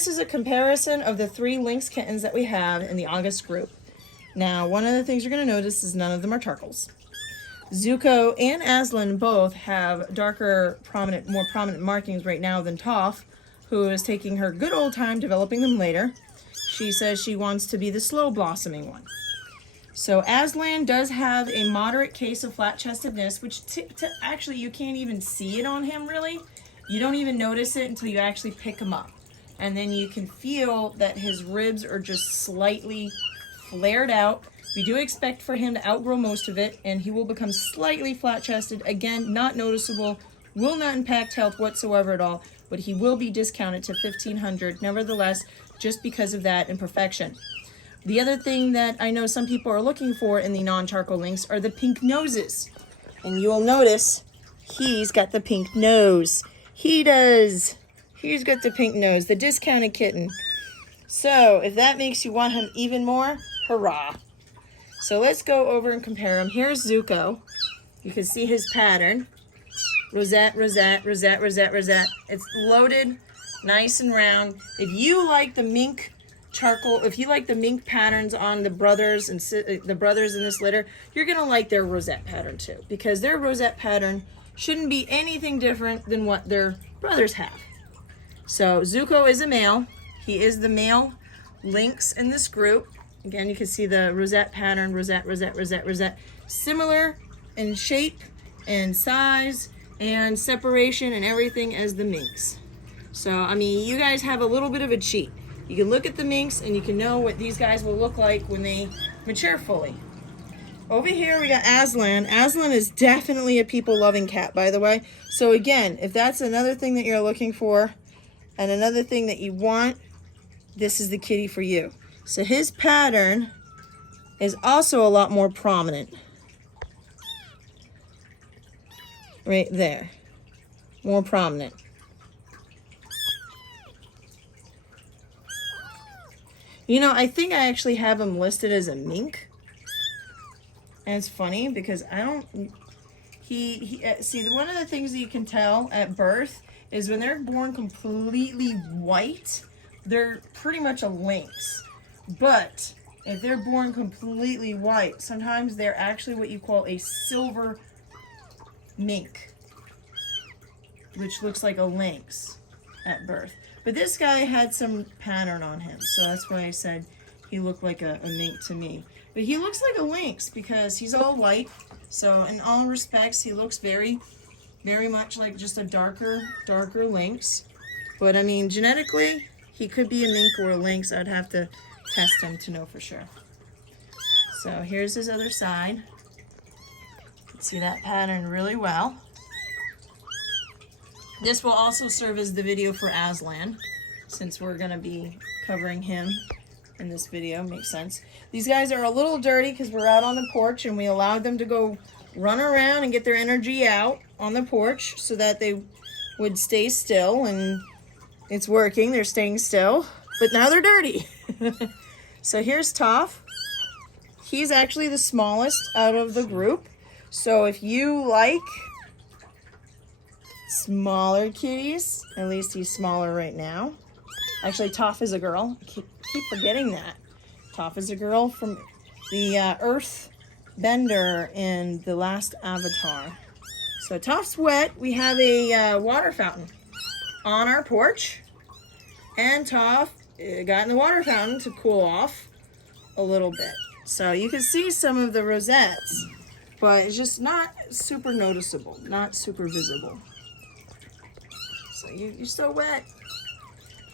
This is a comparison of the 3 Lynx kittens that we have in the August group. Now, one of the things you're going to notice is none of them are Charcoals. Zuko and Aslan both have darker, more prominent markings right now than Toph, who is taking her good old time developing them later. She says she wants to be the slow blossoming one. So Aslan does have a moderate case of flat-chestedness, which actually you can't even see it on him really. You don't even notice it until you actually pick him up. And then you can feel that his ribs are just slightly flared out. We do expect for him to outgrow most of it, and he will become slightly flat-chested. Again, not noticeable, will not impact health whatsoever at all, but he will be discounted to 1,500 nevertheless, just because of that imperfection. The other thing that I know some people are looking for in the non-charcoal lynx are the pink noses. And you'll notice he's got the pink nose. He does. He's got the pink nose, the discounted kitten. So if that makes you want him even more, hurrah. So let's go over and compare them. Here's Zuko. You can see his pattern. Rosette, rosette, rosette, rosette, rosette. It's loaded, nice and round. If you like the mink charcoal, if you like the mink patterns on the brothers and the brothers in this litter, you're gonna like their rosette pattern too, because their rosette pattern shouldn't be anything different than what their brothers have. So Zuko is a male. He is the male lynx in this group. Again, you can see the rosette pattern, rosette, rosette, rosette, rosette. Similar in shape and size and separation and everything as the minks. So, I mean, you guys have a little bit of a cheat. You can look at the minks and you can know what these guys will look like when they mature fully. Over here we got Aslan. Aslan is definitely a people-loving cat, by the way. So again, if that's another thing that you're looking for and another thing that you want, this is the kitty for you. So his pattern is also a lot more prominent. Right there. More prominent. You know, I think I actually have him listed as a mink. And it's funny because I don't... See, one of the things that you can tell at birth is when they're born completely white, they're pretty much a lynx. But if they're born completely white, sometimes they're actually what you call a silver mink, which looks like a lynx at birth. But this guy had some pattern on him, so that's why I said he looked like a mink to me. But he looks like a lynx because he's all white, so in all respects he looks very, very much like just a darker lynx. But I mean, genetically, he could be a mink or a lynx. I'd have to test him to know for sure. So here's his other side. You can see that pattern really well. This will also serve as the video for Aslan, since we're going to be covering him in this video. Makes sense. These guys are a little dirty because we're out on the porch and we allowed them to go run around and get their energy out on the porch so that they would stay still, and it's working. They're staying still, but now they're dirty. So here's Toph. He's actually the smallest out of the group. So if you like smaller kitties, at least he's smaller right now. Actually, Toph is a girl. I keep forgetting that. Toph is a girl from the Earth Bender in the last Avatar. So Toph's wet. We have a water fountain on our porch. And Toph got in the water fountain to cool off a little bit. So you can see some of the rosettes, but it's just not super noticeable, not super visible. So you're so wet.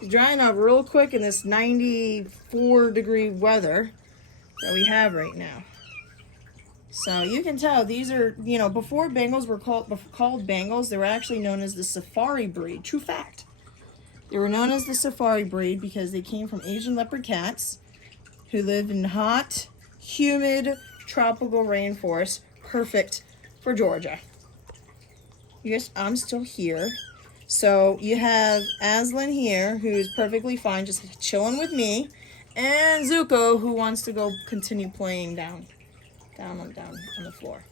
It's drying up real quick in this 94-degree weather that we have right now. So you can tell these are, you know, before Bengals were called Bengals, they were actually known as the safari breed. True fact. They were known as the safari breed because they came from Asian leopard cats who live in hot, humid, tropical rainforests. Perfect for Georgia. Yes, I'm still here. So you have Aslan here, who's perfectly fine, just chilling with me, and Zuko, who wants to go continue playing down on the floor.